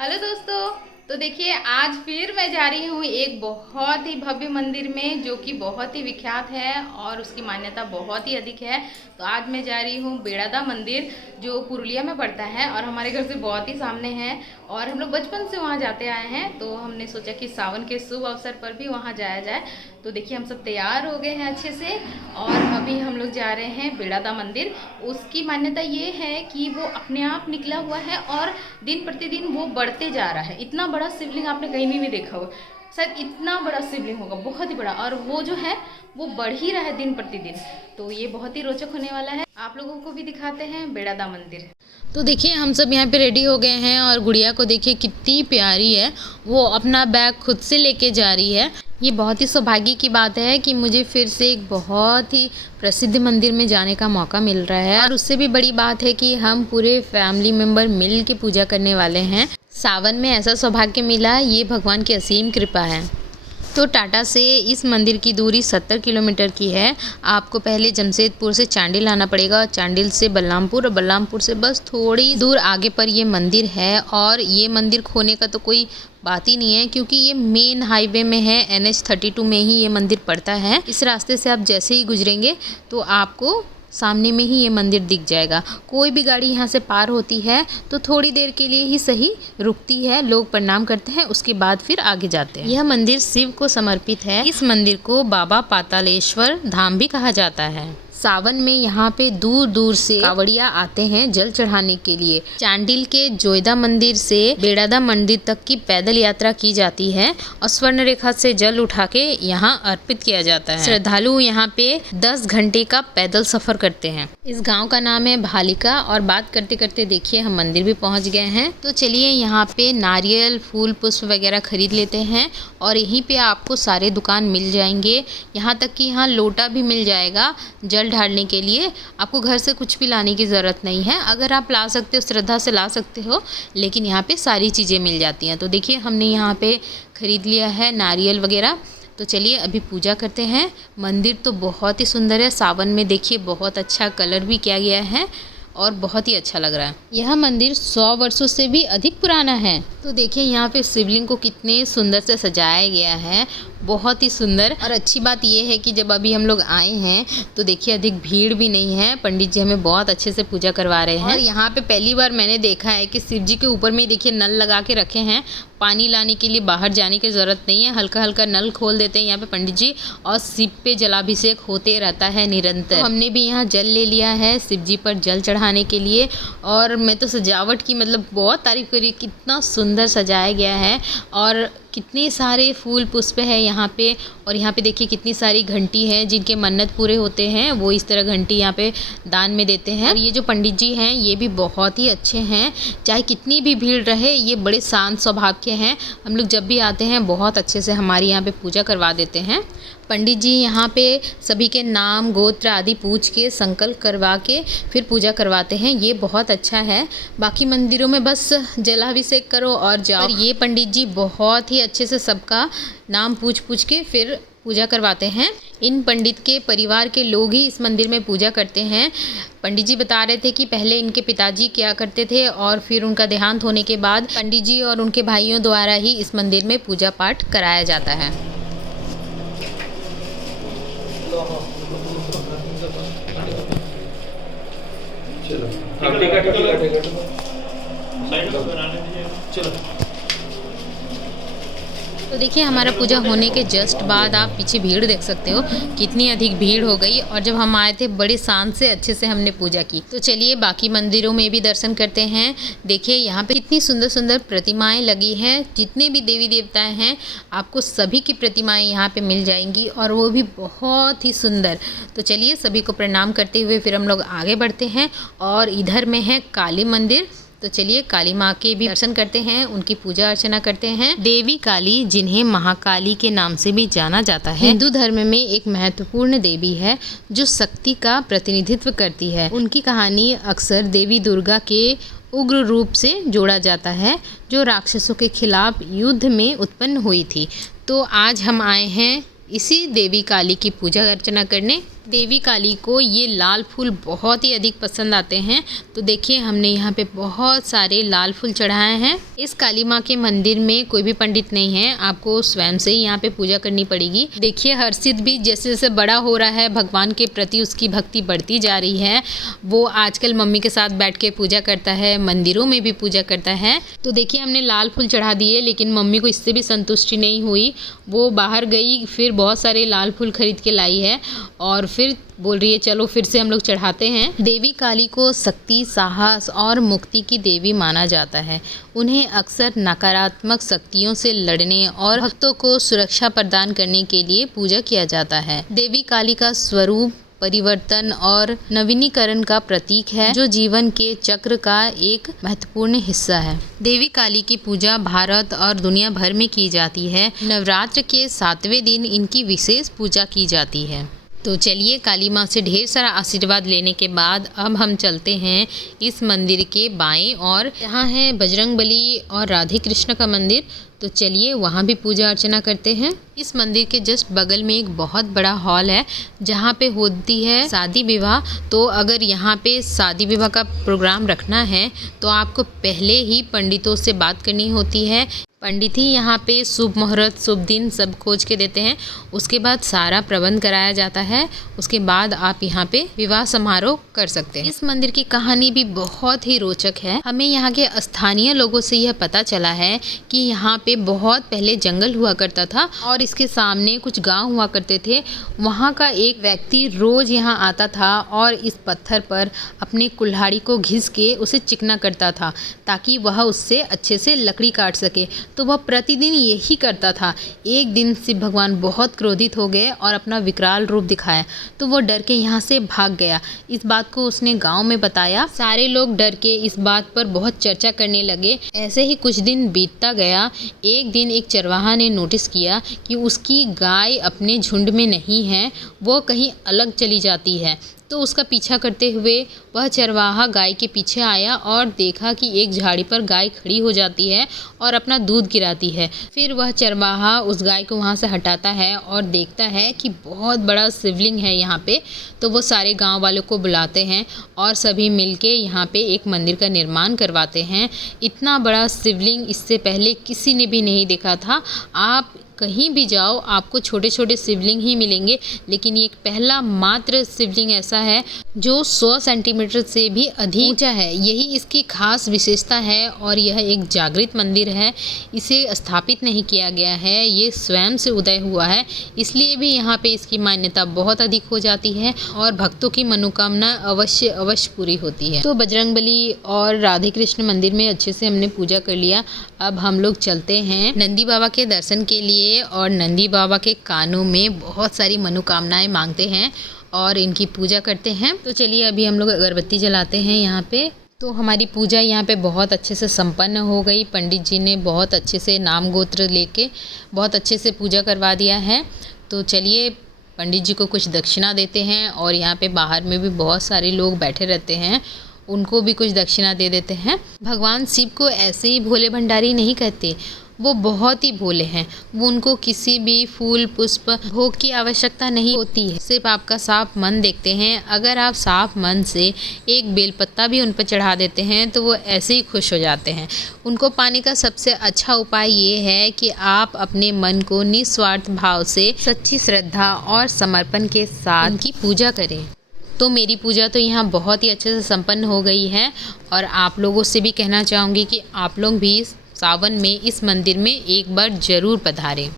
Hello दोस्तों। तो देखिए आज फिर मैं जा रही हूँ एक बहुत ही भव्य मंदिर में जो कि बहुत ही विख्यात है और उसकी मान्यता बहुत ही अधिक है। तो आज मैं जा रही हूँ बेड़ादा मंदिर जो पुरुलिया में पड़ता है और हमारे घर से बहुत ही सामने है और हम लोग बचपन से वहाँ जाते आए हैं। तो हमने सोचा कि सावन के शुभ अवसर पर भी वहाँ जाया जाए। तो देखिए हम सब तैयार हो गए हैं अच्छे से और अभी हम लोग जा रहे हैं बेड़ादा मंदिर। उसकी मान्यता ये है कि वो अपने आप निकला हुआ है और दिन प्रतिदिन वो बढ़ते जा रहा है। इतना बड़ा शिवलिंग आपने कहीं भी देखा होगा, शायद इतना बड़ा शिवलिंग होगा, बहुत ही बड़ा, और वो जो है वो बढ़ ही रहा है दिन प्रतिदिन। तो ये बहुत ही रोचक होने वाला है। आप लोगों को भी दिखाते हैं बेड़ादा मंदिर। तो देखिए हम सब यहाँ पे रेडी हो गए हैं और गुड़िया को देखिए कितनी प्यारी है, वो अपना बैग खुद से लेके जा रही है। ये बहुत ही सौभाग्य की बात है कि मुझे फिर से एक बहुत ही प्रसिद्ध मंदिर में जाने का मौका मिल रहा है और उससे भी बड़ी बात है कि हम पूरे फैमिली मेम्बर मिल के पूजा करने वाले हैं। सावन में ऐसा सौभाग्य मिला, ये भगवान की असीम कृपा है। तो टाटा से इस मंदिर की दूरी 70 किलोमीटर की है। आपको पहले जमशेदपुर से चांडिल आना पड़ेगा, चांडिल से बलरामपुर और बलरामपुर से बस थोड़ी दूर आगे पर ये मंदिर है। और ये मंदिर खोने का तो कोई बात ही नहीं है क्योंकि ये मेन हाईवे में है, NH32 में ही ये मंदिर पड़ता है। इस रास्ते से आप जैसे ही गुजरेंगे तो आपको सामने में ही ये मंदिर दिख जाएगा। कोई भी गाड़ी यहाँ से पार होती है तो थोड़ी देर के लिए ही सही रुकती है, लोग प्रणाम करते हैं, उसके बाद फिर आगे जाते हैं। यह मंदिर शिव को समर्पित है। इस मंदिर को बाबा पातालेश्वर धाम भी कहा जाता है। सावन में यहाँ पे दूर दूर से कावड़िया आते हैं जल चढ़ाने के लिए। चांडिल के जोयदा मंदिर से बेड़ादा मंदिर तक की पैदल यात्रा की जाती है और स्वर्ण रेखा से जल उठा के यहाँ अर्पित किया जाता है। श्रद्धालु यहाँ पे 10 घंटे का पैदल सफर करते हैं। इस गांव का नाम है भालिका। और बात करते करते देखिए हम मंदिर भी पहुँच गए हैं। तो चलिए यहाँ पे नारियल, फूल, पुष्प वगैरह खरीद लेते हैं और यहीं पे आपको सारे दुकान मिल जाएंगे। यहाँ तक कि यहाँ लोटा भी मिल जाएगा जल ढालने के लिए। आपको घर से कुछ भी लाने की ज़रूरत नहीं है, अगर आप ला सकते हो श्रद्धा से ला सकते हो, लेकिन यहाँ पे सारी चीज़ें मिल जाती हैं। तो देखिए हमने यहाँ पे ख़रीद लिया है नारियल वगैरह। तो चलिए अभी पूजा करते हैं। मंदिर तो बहुत ही सुंदर है, सावन में देखिए बहुत अच्छा कलर भी किया गया है और बहुत ही अच्छा लग रहा है। यह मंदिर 100 वर्षों से भी अधिक पुराना है। तो देखिए यहाँ पे शिवलिंग को कितने सुंदर से सजाया गया है, बहुत ही सुंदर। और अच्छी बात यह है कि जब अभी हम लोग आए हैं तो देखिए अधिक भीड़ भी नहीं है, पंडित जी हमें बहुत अच्छे से पूजा करवा रहे हैं। और यहाँ पे पहली बार मैंने देखा है कि शिव जी के ऊपर में देखिए नल लगा के रखे हैं, पानी लाने के लिए बाहर जाने की ज़रूरत नहीं है, हल्का हल्का नल खोल देते हैं यहाँ पे पंडित जी और शिव पे जलाभिषेक होते रहता है निरंतर। तो हमने भी यहाँ जल ले लिया है शिव जी पर जल चढ़ाने के लिए। और मैं तो सजावट की मतलब बहुत तारीफ़ करी, कितना सुंदर सजाया गया है और कितने सारे फूल पुष्प है यहाँ पे। और यहाँ पे देखिए कितनी सारी घंटी है, जिनके मन्नत पूरे होते हैं वो इस तरह घंटी यहाँ पे दान में देते हैं। और ये जो पंडित जी हैं ये भी बहुत ही अच्छे हैं, चाहे कितनी भी भीड़ रहे ये बड़े शांत स्वभाव के हैं। हम लोग जब भी आते हैं बहुत अच्छे से हमारी यहाँ पे पूजा करवा देते हैं। पंडित जी यहाँ पे सभी के नाम गोत्र आदि पूछ के संकल्प करवा के फिर पूजा करवाते हैं, ये बहुत अच्छा है। बाकी मंदिरों में बस जलाभिषेक करो और जाओ। और ये पंडित जी बहुत ही अच्छे से सबका नाम पूछ के फिर पूजा करवाते हैं। इन पंडित के परिवार के लोग ही इस मंदिर में पूजा करते हैं। पंडित जी बता रहे थे कि पहले इनके पिताजी क्या करते थे और फिर उनका देहांत होने के बाद पंडित जी और उनके भाइयों द्वारा ही इस मंदिर में पूजा पाठ कराया जाता है। चलो तो देखिए हमारा पूजा होने के जस्ट बाद आप पीछे भीड़ देख सकते हो, कितनी अधिक भीड़ हो गई। और जब हम आए थे बड़े शान से अच्छे से हमने पूजा की। तो चलिए बाकी मंदिरों में भी दर्शन करते हैं। देखिए यहाँ पे कितनी सुंदर सुंदर प्रतिमाएं लगी हैं, जितने भी देवी देवताएं हैं आपको सभी की प्रतिमाएं यहाँ पे मिल जाएंगी और वो भी बहुत ही सुंदर। तो चलिए सभी को प्रणाम करते हुए फिर हम लोग आगे बढ़ते हैं। और इधर में है काली मंदिर, तो चलिए काली माँ के भी दर्शन करते हैं, उनकी पूजा अर्चना करते हैं। देवी काली, जिन्हें महाकाली के नाम से भी जाना जाता है, हिंदू धर्म में एक महत्वपूर्ण देवी है जो शक्ति का प्रतिनिधित्व करती है। उनकी कहानी अक्सर देवी दुर्गा के उग्र रूप से जोड़ा जाता है जो राक्षसों के खिलाफ युद्ध में उत्पन्न हुई थी। तो आज हम आए हैं इसी देवी काली की पूजा अर्चना करने देवी काली को ये लाल फूल बहुत ही अधिक पसंद आते हैं। तो देखिए हमने यहाँ पे बहुत सारे लाल फूल चढ़ाए हैं। इस काली माँ के मंदिर में कोई भी पंडित नहीं है, आपको स्वयं से ही यहाँ पे पूजा करनी पड़ेगी। देखिए हर्षित भी जैसे जैसे बड़ा हो रहा है, भगवान के प्रति उसकी भक्ति बढ़ती जा रही है। वो आजकल मम्मी के साथ बैठ के पूजा करता है, मंदिरों में भी पूजा करता है। तो देखिए हमने लाल फूल चढ़ा दिए, लेकिन मम्मी को इससे भी संतुष्टि नहीं हुई। वो बाहर गई, फिर बहुत सारे लाल फूल खरीद के लाई है और फिर बोल रही है चलो फिर से हम लोग चढ़ाते हैं। देवी काली को शक्ति, साहस और मुक्ति की देवी माना जाता है। उन्हें अक्सर नकारात्मक शक्तियों से लड़ने और भक्तों को सुरक्षा प्रदान करने के लिए पूजा किया जाता है। देवी काली का स्वरूप परिवर्तन और नवीनीकरण का प्रतीक है, जो जीवन के चक्र का एक महत्वपूर्ण हिस्सा है। देवी काली की पूजा भारत और दुनिया भर में की जाती है। नवरात्र के 7वें दिन इनकी विशेष पूजा की जाती है। तो चलिए काली माँ से ढेर सारा आशीर्वाद लेने के बाद अब हम चलते हैं इस मंदिर के बाएं और यहाँ है बजरंगबली और राधे कृष्ण का मंदिर। तो चलिए वहाँ भी पूजा अर्चना करते हैं। इस मंदिर के जस्ट बगल में एक बहुत बड़ा हॉल है जहाँ पे होती है शादी विवाह। तो अगर यहाँ पे शादी विवाह का प्रोग्राम रखना है तो आपको पहले ही पंडितों से बात करनी होती है। पंडित ही यहाँ पे शुभ मुहूर्त, शुभ दिन सब खोज के देते हैं। उसके बाद सारा प्रबंध कराया जाता है। उसके बाद आप यहाँ पे विवाह समारोह कर सकते हैं। इस मंदिर की कहानी भी बहुत ही रोचक है। हमें यहाँ के स्थानीय लोगों से यह पता चला है कि यहाँ पे बहुत पहले जंगल हुआ करता था और इसके सामने कुछ गांव हुआ करते थे। वहाँ का एक व्यक्ति रोज यहाँ आता था और इस पत्थर पर अपने कुल्हाड़ी को घिस के उसे चिकना करता था ताकि वह उससे अच्छे से लकड़ी काट सके। तो वह प्रतिदिन यही करता था। एक दिन शिव भगवान बहुत क्रोधित हो गए और अपना विकराल रूप दिखाया, तो वो डर के यहाँ से भाग गया। इस बात को उसने गांव में बताया। सारे लोग डर के इस बात पर बहुत चर्चा करने लगे। ऐसे ही कुछ दिन बीतता गया। एक दिन एक चरवाहा ने नोटिस किया कि उसकी गाय अपने झुंड में नहीं है, वो कहीं अलग चली जाती है। तो उसका पीछा करते हुए वह चरवाहा गाय के पीछे आया और देखा कि एक झाड़ी पर गाय खड़ी हो जाती है और अपना दूध गिराती है। फिर वह चरवाहा उस गाय को वहाँ से हटाता है और देखता है कि बहुत बड़ा शिवलिंग है यहाँ पे। तो वो सारे गांव वालों को बुलाते हैं और सभी मिलके यहाँ पे एक मंदिर का निर्माण करवाते हैं। इतना बड़ा शिवलिंग इससे पहले किसी ने भी नहीं देखा था। आप कहीं भी जाओ आपको छोटे छोटे शिवलिंग ही मिलेंगे, लेकिन ये एक पहला मात्र शिवलिंग ऐसा है जो 100 सेंटीमीटर से भी अधिक ऊंचा है। यही इसकी खास विशेषता है और यह एक जागृत मंदिर है। इसे स्थापित नहीं किया गया है, ये स्वयं से उदय हुआ है, इसलिए भी यहाँ पे इसकी मान्यता बहुत अधिक हो जाती है और भक्तों की मनोकामना अवश्य पूरी होती है। तो बजरंगबली और राधे कृष्ण मंदिर में अच्छे से हमने पूजा कर लिया। अब हम लोग चलते हैं नंदी बाबा के दर्शन के लिए और नंदी बाबा के कानों में बहुत सारी मनोकामनाएं मांगते हैं और इनकी पूजा करते हैं। तो चलिए अभी हम लोग अगरबत्ती जलाते हैं यहाँ पे। तो हमारी पूजा यहाँ पे बहुत अच्छे से संपन्न हो गई। पंडित जी ने बहुत अच्छे से नाम गोत्र लेके बहुत अच्छे से पूजा करवा दिया है। तो चलिए पंडित जी को कुछ दक्षिणा देते हैं और यहाँ पे बाहर में भी बहुत सारे लोग बैठे रहते हैं, उनको भी कुछ दक्षिणा दे देते हैं। भगवान शिव को ऐसे ही भोले भंडारी नहीं कहते, वो बहुत ही भोले हैं। वो उनको किसी भी फूल पुष्प भोग की आवश्यकता नहीं होती है, सिर्फ आपका साफ मन देखते हैं। अगर आप साफ मन से एक बेलपत्ता भी उन पर चढ़ा देते हैं तो वो ऐसे ही खुश हो जाते हैं। उनको पाने का सबसे अच्छा उपाय ये है कि आप अपने मन को निस्वार्थ भाव से सच्ची श्रद्धा और समर्पण के साथ उनकी पूजा करें। तो मेरी पूजा तो यहाँ बहुत ही अच्छे से संपन्न हो गई है और आप लोगों से भी कहना चाहूँगी कि आप लोग भी सावन में इस मंदिर में एक बार ज़रूर पधारें।